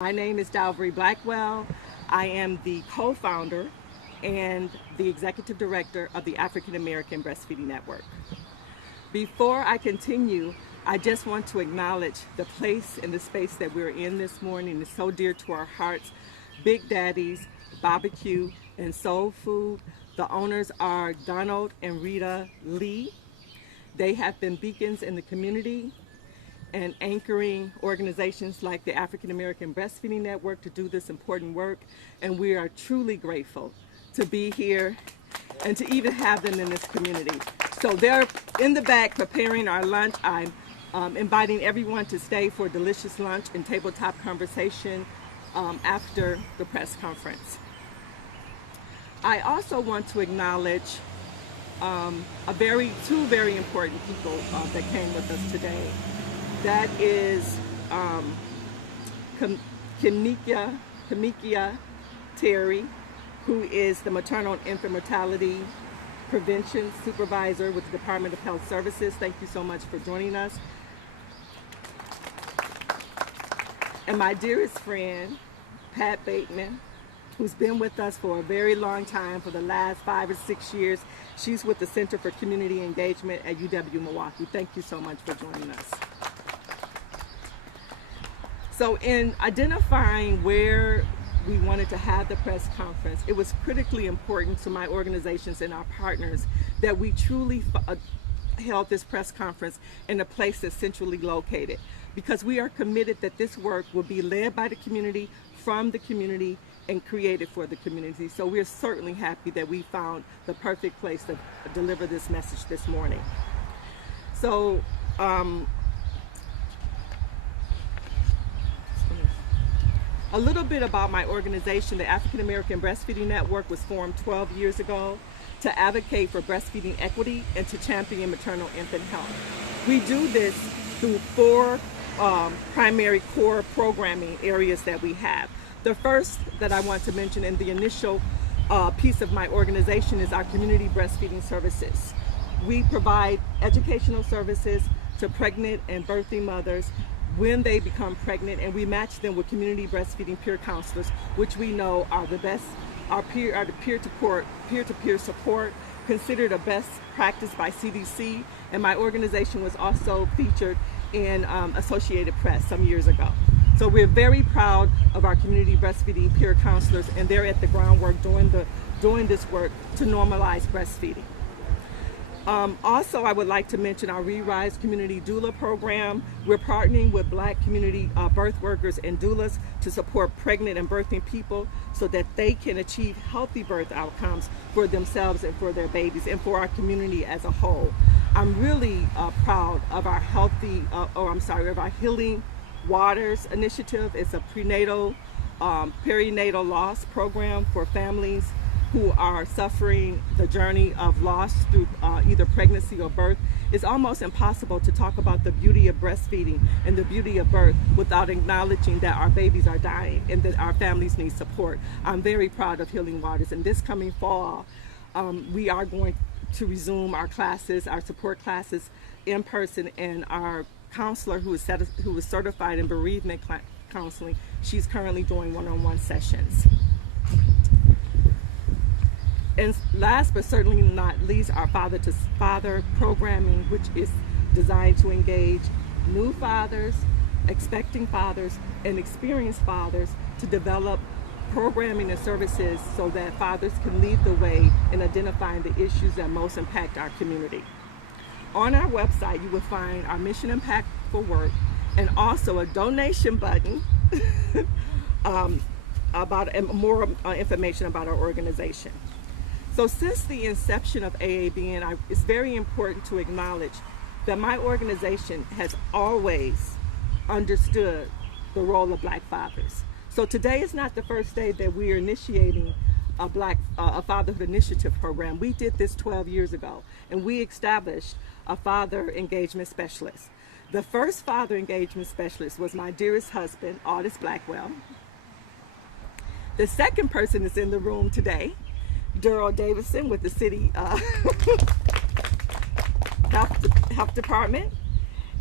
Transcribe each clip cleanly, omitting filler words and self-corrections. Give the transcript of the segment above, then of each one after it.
My name is Dalvery Blackwell. I am the co-founder and the executive director of the African American Breastfeeding Network. Before I continue, I just want to acknowledge the place and the space that we're in this morning. It's so dear to our hearts. Big Daddy's Barbecue and Soul Food. The owners are Donald and Rita Lee. They have been beacons in the community and anchoring organizations like the African American Breastfeeding Network to do this important work. And we are truly grateful to be here and to even have them in this community. So they're in the back preparing our lunch. I'm inviting everyone to stay for a delicious lunch and tabletop conversation after the press conference. I also want to acknowledge two very important people that came with us today. That is Kamikia Terry, who is the Maternal and Infant Mortality Prevention Supervisor with the Department of Health Services. Thank you so much for joining us. And my dearest friend, Pat Bateman, who's been with us for a very long time, for the last 5 or 6 years. She's with the Center for Community Engagement at UW-Milwaukee. Thank you so much for joining us. So in identifying where we wanted to have the press conference, it was critically important to my organizations and our partners that we truly held this press conference in a place that's centrally located, because we are committed that this work will be led by the community, from the community, and created for the community. So we're certainly happy that we found the perfect place to deliver this message this morning. So a little bit about my organization. The African American Breastfeeding Network was formed 12 years ago to advocate for breastfeeding equity and to champion maternal infant health. We do this through 4 primary core programming areas that we have. The first that I want to mention in the initial piece of my organization is our community breastfeeding services. We provide educational services to pregnant and birthing mothers when they become pregnant, and we match them with community breastfeeding peer counselors, which we know are the best, are the peer-to-peer support, considered a best practice by CDC, and my organization was also featured in Associated Press some years ago. So we're very proud of our community breastfeeding peer counselors, and they're at the groundwork doing this work to normalize breastfeeding. Also, I would like to mention our Re-Rise Community Doula Program. We're partnering with Black community birth workers and doulas to support pregnant and birthing people so that they can achieve healthy birth outcomes for themselves and for their babies and for our community as a whole. I'm really proud of our of our Healing Waters initiative. It's a prenatal, perinatal loss program for families who are suffering the journey of loss through either pregnancy or birth. It's almost impossible to talk about the beauty of breastfeeding and the beauty of birth without acknowledging that our babies are dying and that our families need support. I'm very proud of Healing Waters, and this coming fall, we are going to resume our classes, our support classes in person, and our counselor who is certified in bereavement counseling, she's currently doing one-on-one sessions. And last but certainly not least, our Father to Father programming, which is designed to engage new fathers, expecting fathers, and experienced fathers to develop programming and services so that fathers can lead the way in identifying the issues that most impact our community. On our website, you will find our mission impactful work and also a donation button about more information about our organization. So since the inception of AABN, it's very important to acknowledge that my organization has always understood the role of Black fathers. So today is not the first day that we are initiating a fatherhood initiative program. We did this 12 years ago, and we established a father engagement specialist. The first father engagement specialist was my dearest husband, Aldis Blackwell. The second person is in the room today, Daryl Davidson with the city health department,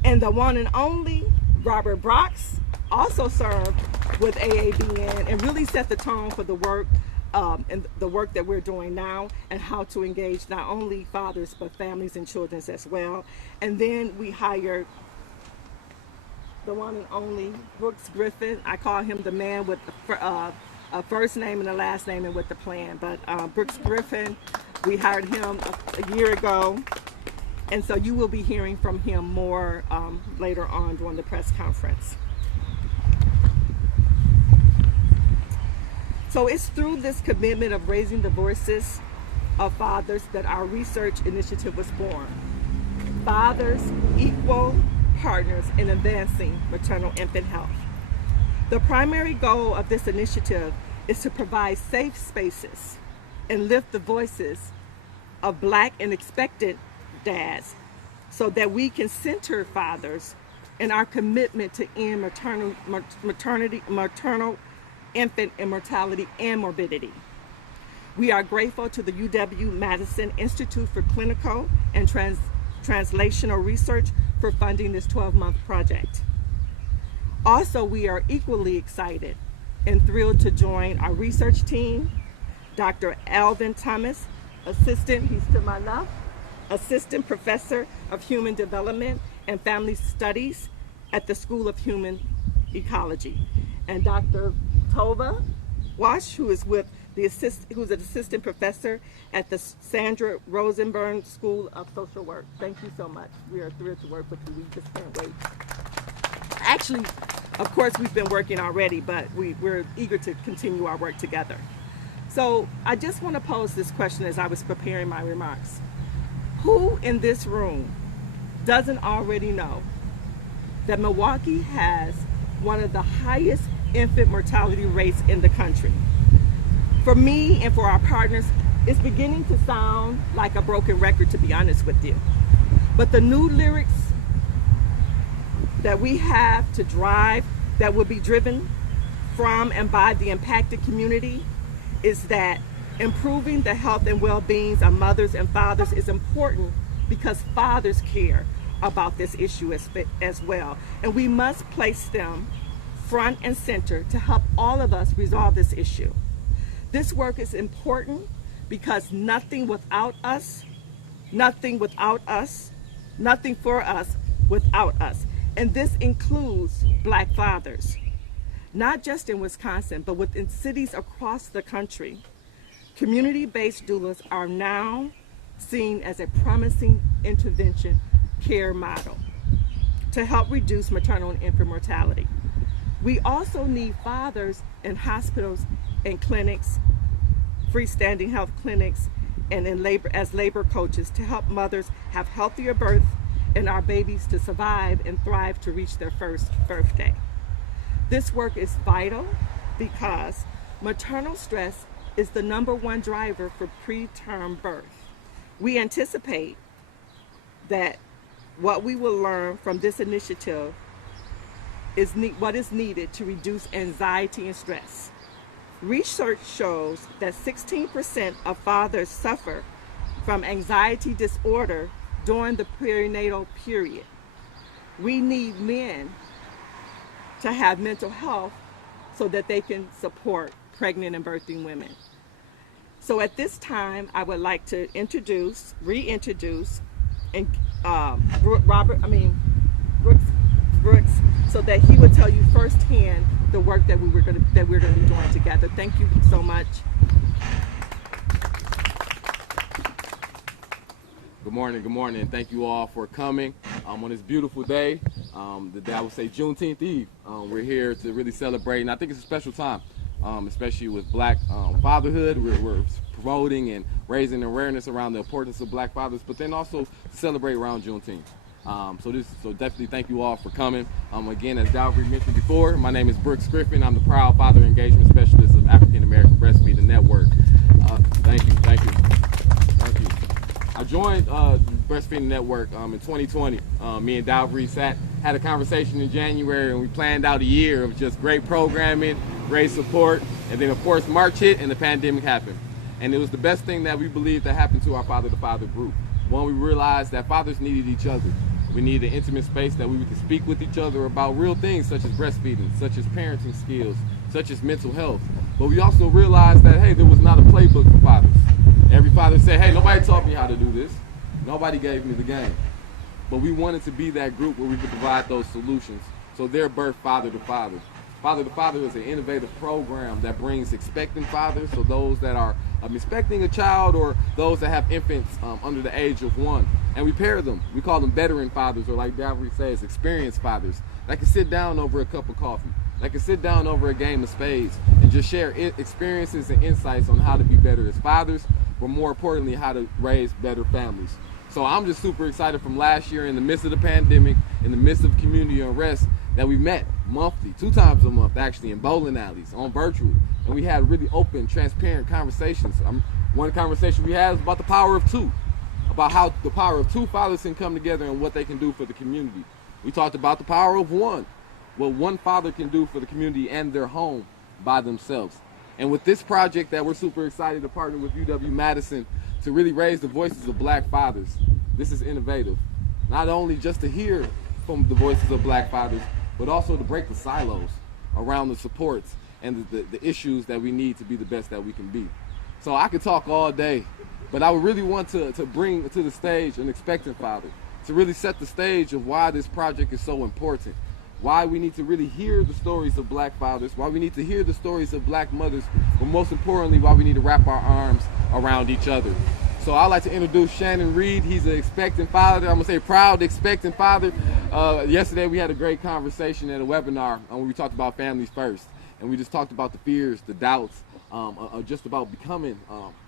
and the one and only Robert Brox also served with AABN and really set the tone for the work and the work that we're doing now, and how to engage not only fathers but families and children as well. And then we hired the one and only Brooks Griffin. I call him the man with a first name and a last name and with the plan. But Brooks Griffin, we hired him a year ago, and so you will be hearing from him more later on during the press conference. So it's through this commitment of raising the voices of fathers that our research initiative was born. Fathers, equal partners in advancing maternal infant health. The primary goal of this initiative is to provide safe spaces and lift the voices of Black and expectant dads so that we can center fathers in our commitment to end maternal infant immortality and morbidity. We are grateful to the UW-Madison Institute for Clinical and Translational Research for funding this 12-month project. Also, we are equally excited and thrilled to join our research team, Dr. Alvin Thomas, he's to my left, Assistant Professor of Human Development and Family Studies at the School of Human Ecology, and Dr. Tova Wash, who's an assistant professor at the Sandra Rosenberg School of Social Work. Thank you so much. We are thrilled to work with you. We just can't wait. Actually, of course, we've been working already, but we're eager to continue our work together. So I just want to pose this question as I was preparing my remarks. Who in this room doesn't already know that Milwaukee has one of the highest infant mortality rates in the country? For me and for our partners, it's beginning to sound like a broken record, to be honest with you. But the new lyrics that we have to drive, that will be driven from and by the impacted community, is that improving the health and well-being of mothers and fathers is important because fathers care about this issue as well. And we must place them front and center to help all of us resolve this issue. This work is important because nothing without us, nothing without us, nothing for us without us. And this includes Black fathers, not just in Wisconsin, but within cities across the country. Community-based doulas are now seen as a promising intervention care model to help reduce maternal and infant mortality. We also need fathers in hospitals and clinics, freestanding health clinics, and in labor as labor coaches to help mothers have healthier births and our babies to survive and thrive to reach their first birthday. This work is vital because maternal stress is the #1 driver for preterm birth. We anticipate that what we will learn from this initiative is what is needed to reduce anxiety and stress. Research shows that 16% of fathers suffer from anxiety disorder during the perinatal period. We need men to have mental health so that they can support pregnant and birthing women. So at this time, I would like to reintroduce and Brooks, so that he would tell you firsthand the work that we're going to be doing together. Thank you so much. Good morning, and thank you all for coming on this beautiful day, the day I would say Juneteenth Eve. We're here to really celebrate, and I think it's a special time, especially with Black fatherhood. We're promoting and raising awareness around the importance of Black fathers, but then also to celebrate around Juneteenth. So definitely thank you all for coming. Again, as Dalvry mentioned before, my name is Brooks Griffin. I'm the proud father engagement specialist of African American Breastfeeding Network. Thank you. I joined the Breastfeeding Network in 2020. Me and Dalvry had a conversation in January, and we planned out a year of just great programming, great support, and then of course March hit and the pandemic happened. And it was the best thing that we believed that happened to our Father to Father group. One, we realized that fathers needed each other. We need an intimate space that we can speak with each other about real things such as breastfeeding, such as parenting skills, such as mental health. But we also realized that, hey, there was not a playbook for fathers. Every father said, hey, nobody taught me how to do this. Nobody gave me the game. But we wanted to be that group where we could provide those solutions. So their birth, Father to Father. Father to Father is an innovative program that brings expectant fathers, so those that are expecting a child or those that have infants under the age of 1. And we pair them. We call them veteran fathers, or like Davry says, experienced fathers that can sit down over a cup of coffee, that can sit down over a game of spades and just share experiences and insights on how to be better as fathers, but more importantly, how to raise better families. So I'm just super excited from last year in the midst of the pandemic, in the midst of community unrest, that we met monthly, 2 times a month actually, in bowling alleys, on virtual. And we had really open, transparent conversations. One conversation we had was about the power of 2, about how the power of 2 fathers can come together and what they can do for the community. We talked about the power of 1, what one father can do for the community and their home by themselves. And with this project that we're super excited to partner with UW-Madison to really raise the voices of black fathers, this is innovative. Not only just to hear from the voices of black fathers, but also to break the silos around the supports and the issues that we need to be the best that we can be. So I could talk all day, but I would really want to bring to the stage an expectant father, to really set the stage of why this project is so important, why we need to really hear the stories of black fathers, why we need to hear the stories of black mothers, but most importantly, why we need to wrap our arms around each other. So I'd like to introduce Shannon Reed. He's an expectant father. I'm gonna say proud expectant father. Yesterday we had a great conversation at a webinar where we talked about families first. And we just talked about the fears, the doubts, just about becoming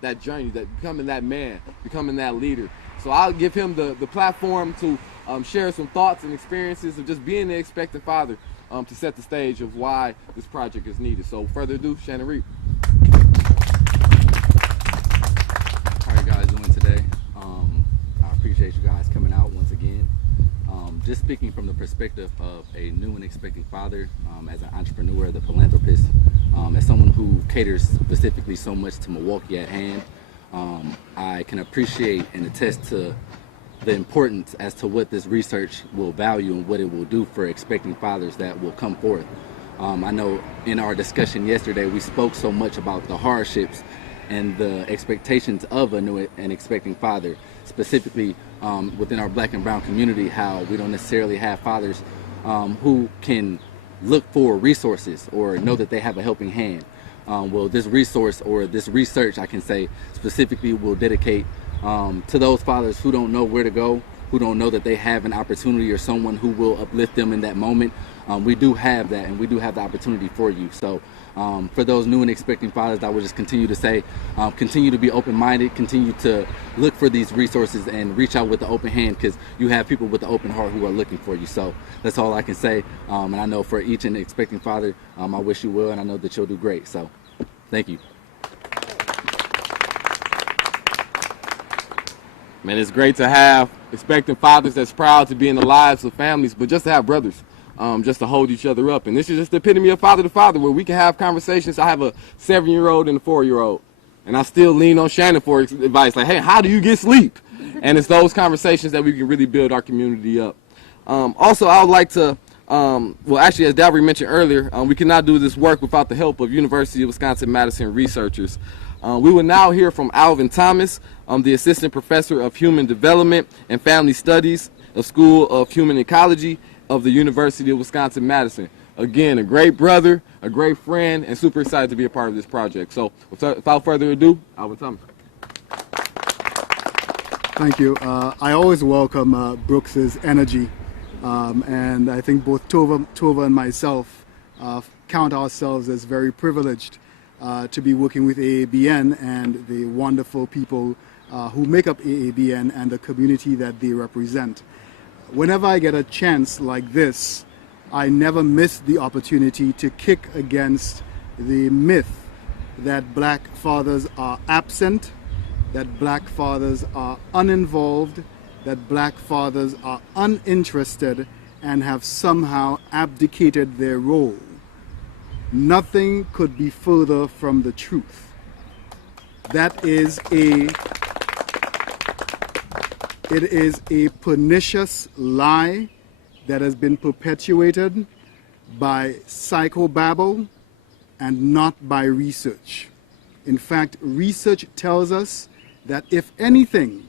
that journey, becoming that man, becoming that leader. So I'll give him the platform to share some thoughts and experiences of just being the expectant father to set the stage of why this project is needed. So further ado, Shannon Reed. How are you guys doing today? I appreciate you guys coming out once again. Just speaking from the perspective of a new and expecting father, as an entrepreneur, the philanthropist, as someone who caters specifically so much to Milwaukee at hand, I can appreciate and attest to the importance as to what this research will value and what it will do for expecting fathers that will come forth. I know in our discussion yesterday, we spoke so much about the hardships and the expectations of a new and expecting father, specifically within our black and brown community, how we don't necessarily have fathers who can look for resources or know that they have a helping hand. Well, this resource or this research, I can say, specifically will dedicate to those fathers who don't know where to go, who don't know that they have an opportunity or someone who will uplift them in that moment. We do have that, and we do have the opportunity for you. So for those new and expecting fathers, I would just continue to say, continue to be open-minded, continue to look for these resources and reach out with the open hand, because you have people with the open heart who are looking for you. So that's all I can say. And I know for each and expecting father, I wish you well, and I know that you'll do great. So thank you. Man, it's great to have expectant fathers that's proud to be in the lives of families, but just to have brothers, just to hold each other up. And this is just the epitome of father to father, where we can have conversations. I have a 7-year-old and a 4-year-old, and I still lean on Shannon for advice, like, hey, how do you get sleep? And it's those conversations that we can really build our community up. Also, I would like to, well, actually, as Davry mentioned earlier, we cannot do this work without the help of University of Wisconsin-Madison researchers. We will now hear from Alvin Thomas, the Assistant Professor of Human Development and Family Studies of School of Human Ecology of the University of Wisconsin-Madison. Again, a great brother, a great friend, and super excited to be a part of this project. So without further ado, Alvin Thomas. Thank you. I always welcome Brooks's energy, and I think both Tova and myself count ourselves as very privileged to be working with AABN and the wonderful people who make up AABN and the community that they represent. Whenever I get a chance like this, I never miss the opportunity to kick against the myth that black fathers are absent, that black fathers are uninvolved, that black fathers are uninterested and have somehow abdicated their role. Nothing could be further from the truth. That is It is a pernicious lie that has been perpetuated by psychobabble and not by research. In fact, research tells us that if anything,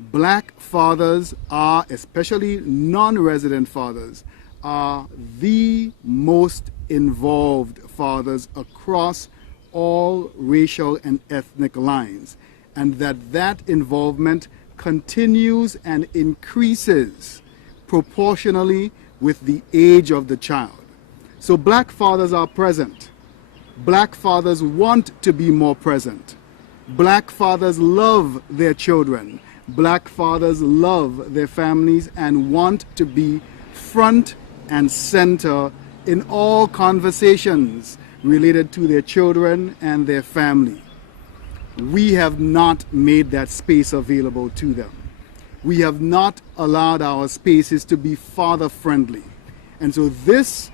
black fathers are, especially non-resident fathers, are the most involved fathers across all racial and ethnic lines, and that involvement continues and increases proportionally with the age of the child. So black fathers are present. Black fathers want to be more present. Black fathers love their children. Black fathers love their families and want to be front and center in all conversations related to their children and their family. We have not made that space available to them. We have not allowed our spaces to be father-friendly. And so this,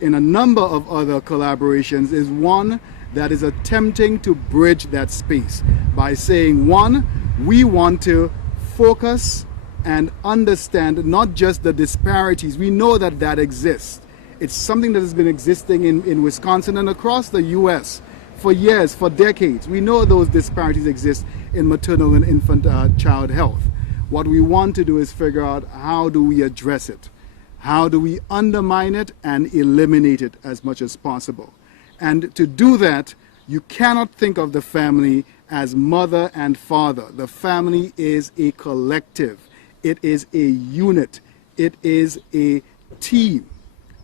in a number of other collaborations, is one that is attempting to bridge that space by saying, one, we want to focus and understand not just the disparities. We know that that exists. It's something that has been existing in Wisconsin and across the U.S. for years, for decades. We know those disparities exist in maternal and infant child health. What we want to do is figure out, how do we address it? How do we undermine it and eliminate it as much as possible? And to do that, you cannot think of the family as mother and father. The family is a collective. It is a unit. It is a team.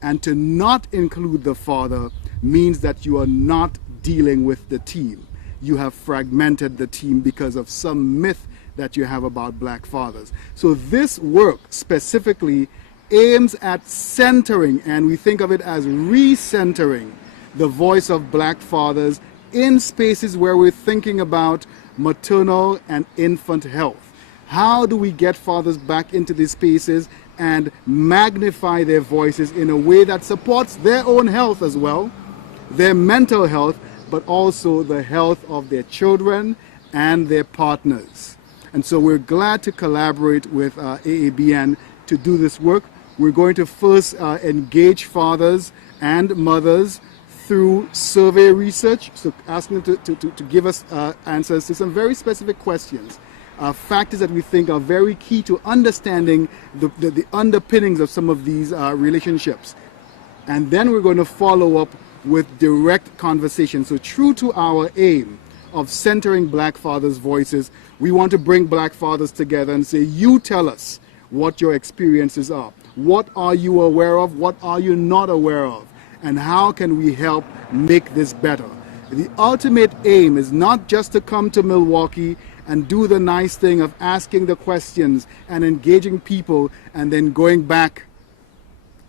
And to not include the father means that you are not dealing with the team. You have fragmented the team because of some myth that you have about black fathers. So this work specifically aims at centering, and we think of it as recentering, the voice of black fathers in spaces where we're thinking about maternal and infant health. How do we get fathers back into these spaces and magnify their voices in a way that supports their own health as well, their mental health, but also the health of their children and their partners? And so we're glad to collaborate with AABN to do this work. We're going to first engage fathers and mothers through survey research, so asking them to give us answers to some very specific questions, factors that we think are very key to understanding the underpinnings of some of these relationships. And then we're going to follow up with direct conversation. So true to our aim of centering black fathers' voices, we want to bring black fathers together and say, you tell us what your experiences are. What are you aware of? What are you not aware of? And how can we help make this better? The ultimate aim is not just to come to Milwaukee and do the nice thing of asking the questions and engaging people and then going back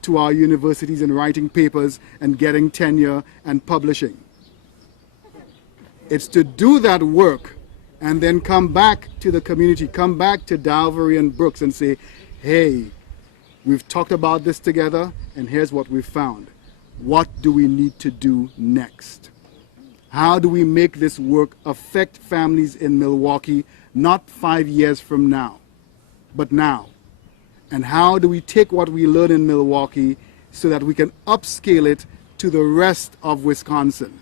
to our universities and writing papers and getting tenure and publishing. It's to do that work and then come back to the community, come back to Dalvery and Brooks and say, hey, we've talked about this together and here's what we've found. What do we need to do next? How do we make this work affect families in Milwaukee, not 5 years from now, but now? And how do we take what we learn in Milwaukee so that we can upscale it to the rest of Wisconsin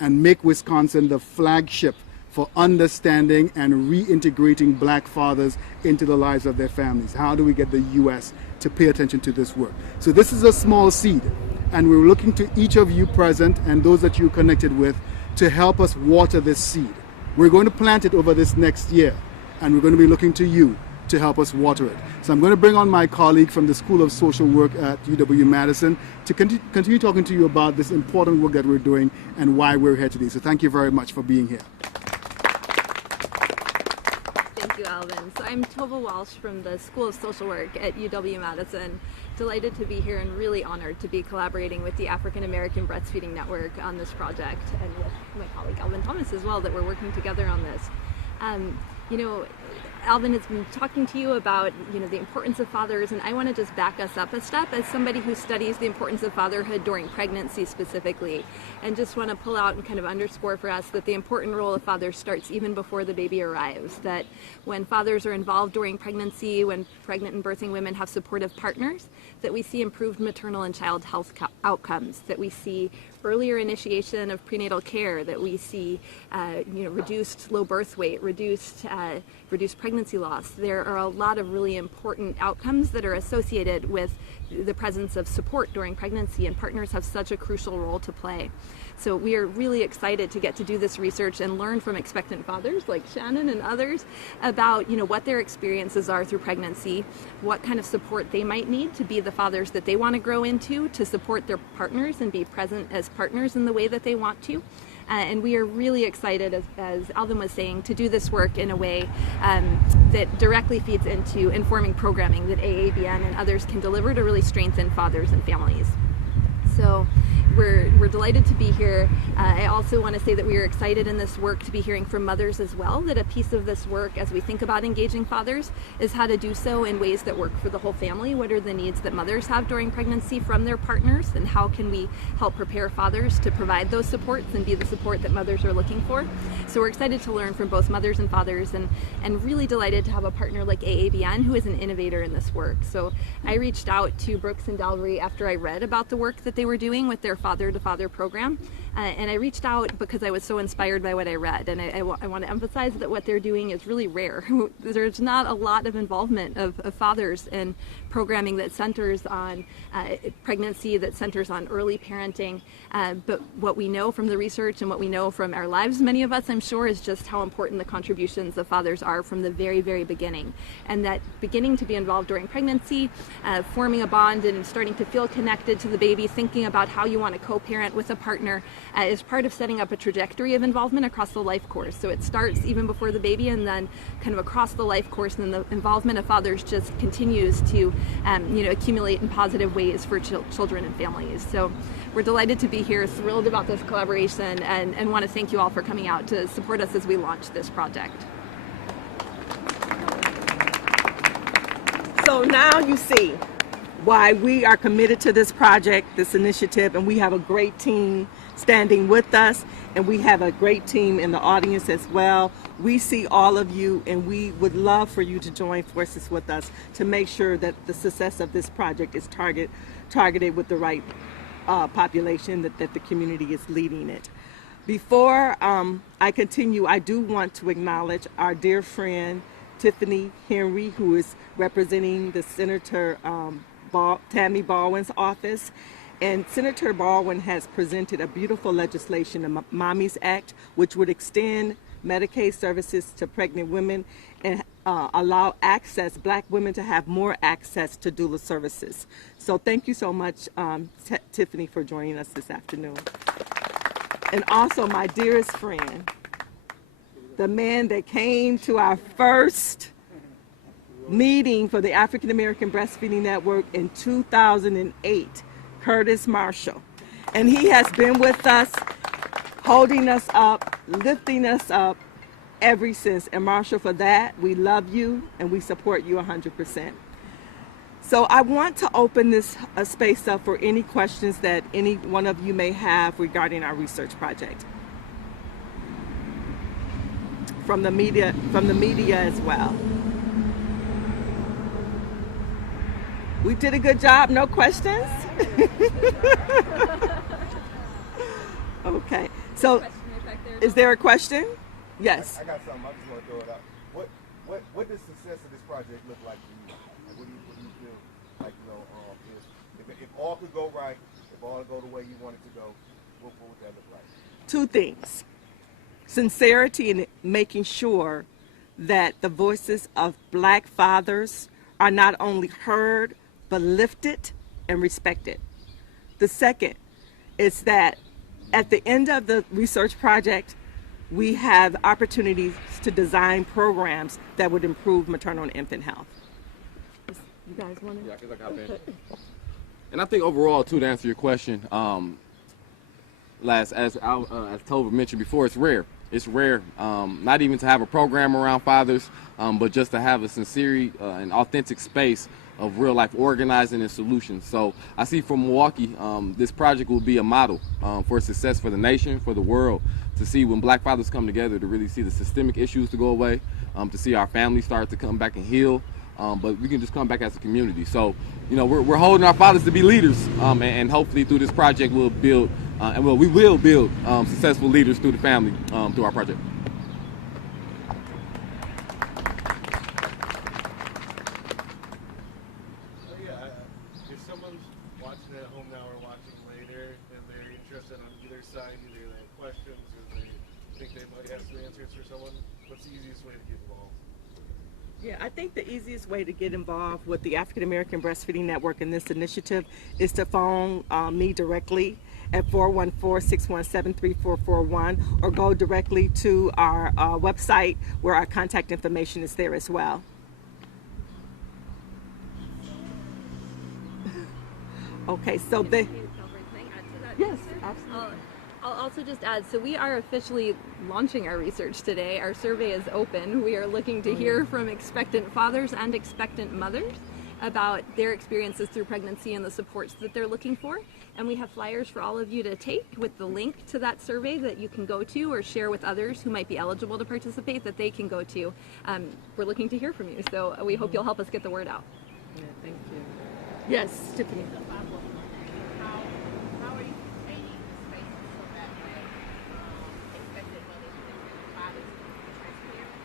and make Wisconsin the flagship for understanding and reintegrating black fathers into the lives of their families? How do we get the U.S. to pay attention to this work? So this is a small seed, and we're looking to each of you present and those that you're connected with to help us water this seed. We're going to plant it over this next year, and we're going to be looking to you to help us water it. So I'm going to bring on my colleague from the School of Social Work at UW-Madison to continue talking to you about this important work that we're doing and why we're here today. So thank you very much for being here. Thank you, Alvin. So I'm Tova Walsh from the School of Social Work at UW-Madison. Delighted to be here and really honored to be collaborating with the African American Breastfeeding Network on this project, and with my colleague Alvin Thomas as well, that we're working together on this. You know, Alvin has been talking to you about, the importance of fathers, and I want to just back us up a step as somebody who studies the importance of fatherhood during pregnancy specifically, and just want to pull out and kind of underscore for us that the important role of fathers starts even before the baby arrives, that when fathers are involved during pregnancy, when pregnant and birthing women have supportive partners, that we see improved maternal and child health outcomes, that we see earlier initiation of prenatal care, that we see reduced low birth weight, reduced pregnancy loss. There are a lot of really important outcomes that are associated with the presence of support during pregnancy, and partners have such a crucial role to play. So we are really excited to get to do this research and learn from expectant fathers like Shannon and others about what their experiences are through pregnancy, what kind of support they might need to be the fathers that they want to grow into, to support their partners and be present as partners in the way that they want to. And we are really excited, as Alvin was saying, to do this work in a way that directly feeds into informing programming that AABN and others can deliver to really strengthen fathers and families. So we're delighted to be here. I also want to say that we are excited in this work to be hearing from mothers as well, that a piece of this work as we think about engaging fathers is how to do so in ways that work for the whole family. What are the needs that mothers have during pregnancy from their partners, and how can we help prepare fathers to provide those supports and be the support that mothers are looking for. So we're excited to learn from both mothers and fathers, and really delighted to have a partner like AABN who is an innovator in this work. So I reached out to Brooks and Dallery after I read about the work that they were doing with their father-to-father program, and I reached out because I was so inspired by what I read, and I want to emphasize that what they're doing is really rare. There's not a lot of involvement of fathers in programming that centers on pregnancy, that centers on early parenting, but what we know from the research and what we know from our lives, many of us I'm sure, is just how important the contributions of fathers are from the very, very beginning, and that beginning to be involved during pregnancy, forming a bond and starting to feel connected to the baby, thinking about how you want to co-parent with a partner is part of setting up a trajectory of involvement across the life course. So it starts even before the baby, and then kind of across the life course, and then the involvement of fathers just continues to accumulate in positive ways for children and families. So we're delighted to be here, thrilled about this collaboration, and want to thank you all for coming out to support us as we launch this project. So now you see why we are committed to this project, this initiative, and we have a great team standing with us, and we have a great team in the audience as well. We see all of you, and we would love for you to join forces with us to make sure that the success of this project is targeted with the right population, that the community is leading it. Before I continue, I do want to acknowledge our dear friend Tiffany Henry, who is representing the Senator Tammy Baldwin's office. And Senator Baldwin has presented a beautiful legislation, the Mommy's Act, which would extend Medicaid services to pregnant women and allow Black women to have more access to doula services. So thank you so much, Tiffany, for joining us this afternoon. And also my dearest friend, the man that came to our first meeting for the African American Breastfeeding Network in 2008, Curtis Marshall. And he has been with us, holding us up, lifting us up ever since. And Marshall, for that, we love you and we support you 100%. So I want to open this space up for any questions that any one of you may have regarding our research project. From the media as well. We did a good job, no questions? Okay, so is there a question? Yes. I got something, I just want to throw it out. What does success of this project look like to you? Like, what do you feel like, if all could go right, if all go the way you want it to go, what would that look like? Two things. Sincerity in making sure that the voices of Black fathers are not only heard, but lifted and respected. The second is that at the end of the research project, we have opportunities to design programs that would improve maternal and infant health. You guys want to? Yeah, because I got that. And I think overall, too, to answer your question, as Tova mentioned before, it's rare. It's rare, not even to have a program around fathers, but just to have a sincere and authentic space of real life organizing and solutions. So I see from Milwaukee, this project will be a model for success for the nation, for the world, to see when black fathers come together to really see the systemic issues to go away, to see our families start to come back and heal, but we can just come back as a community. So, you know, we're holding our fathers to be leaders, and hopefully through this project we'll build, we will build successful leaders through the family, through our project. If someone's watching at home now or watching later and they're interested on either side, either they have questions or they think they might have some answers for someone, what's the easiest way to get involved? Yeah, I think the easiest way to get involved with the African American Breastfeeding Network in this initiative is to phone me directly at 414-617-3441 or go directly to our website where our contact information is there as well. Okay, so they... Yes, absolutely. I'll also just add, so we are officially launching our research today. Our survey is open. We are looking to hear from expectant fathers and expectant mothers about their experiences through pregnancy and the supports that they're looking for. And we have flyers for all of you to take with the link to that survey that you can go to or share with others who might be eligible to participate that they can go to. We're looking to hear from you, so we hope you'll help us get the word out. Yeah, thank you. Yes, Tiffany. How are you creating spaces so that way expected mothers and fathers can be transparent,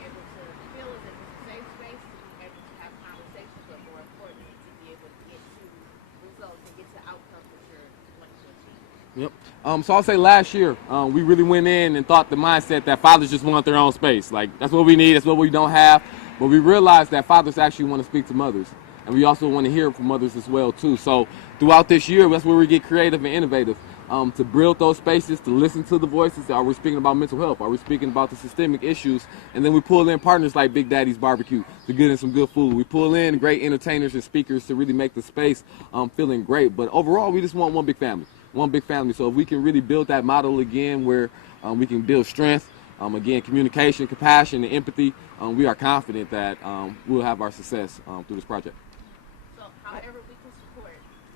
able to feel as if it's a safe space, able to have conversations, but more importantly, to be able to get to results and get to outcomes that you're wanting to achieve? Yep. So I'll say last year, we really went in and thought the mindset that fathers just want their own space. Like, that's what we need, that's what we don't have. But we realized that fathers actually want to speak to mothers. And we also want to hear from mothers as well, too. So throughout this year, that's where we get creative and innovative, to build those spaces, to listen to the voices. Are we speaking about mental health? Are we speaking about the systemic issues? And then we pull in partners like Big Daddy's Barbecue to get in some good food. We pull in great entertainers and speakers to really make the space feeling great. But overall, we just want one big family. One big family. So if we can really build that model again where we can build strength, again, communication, compassion, and empathy, we are confident that we'll have our success through this project. So however we can support,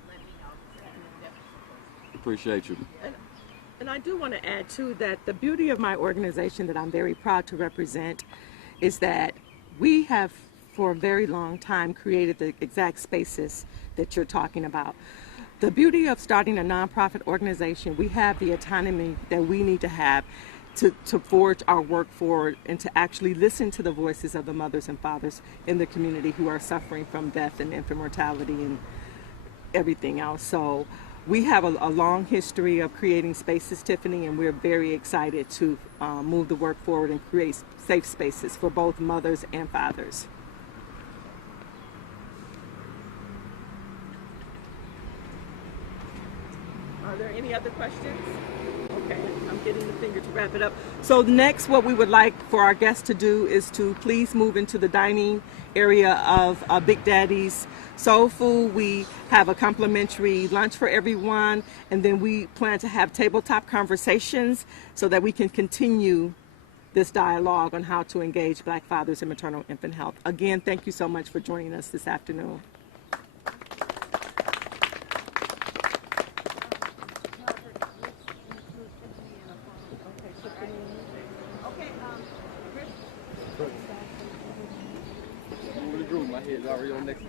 let me know. So I can definitely support. Appreciate you. And I do want to add, too, that the beauty of my organization that I'm very proud to represent is that we have, for a very long time, created the exact spaces that you're talking about. The beauty of starting a nonprofit organization, we have the autonomy that we need to have to forge our work forward and to actually listen to the voices of the mothers and fathers in the community who are suffering from death and infant mortality and everything else. So we have a long history of creating spaces, Tiffany, and we're very excited to move the work forward and create safe spaces for both mothers and fathers. Are there any other questions? Okay, I'm getting the finger to wrap it up. So next, what we would like for our guests to do is to please move into the dining area of Big Daddy's Soul Food. We have a complimentary lunch for everyone, and then we plan to have tabletop conversations so that we can continue this dialogue on how to engage Black fathers in maternal infant health. Again, thank you so much for joining us this afternoon. My head's already on next.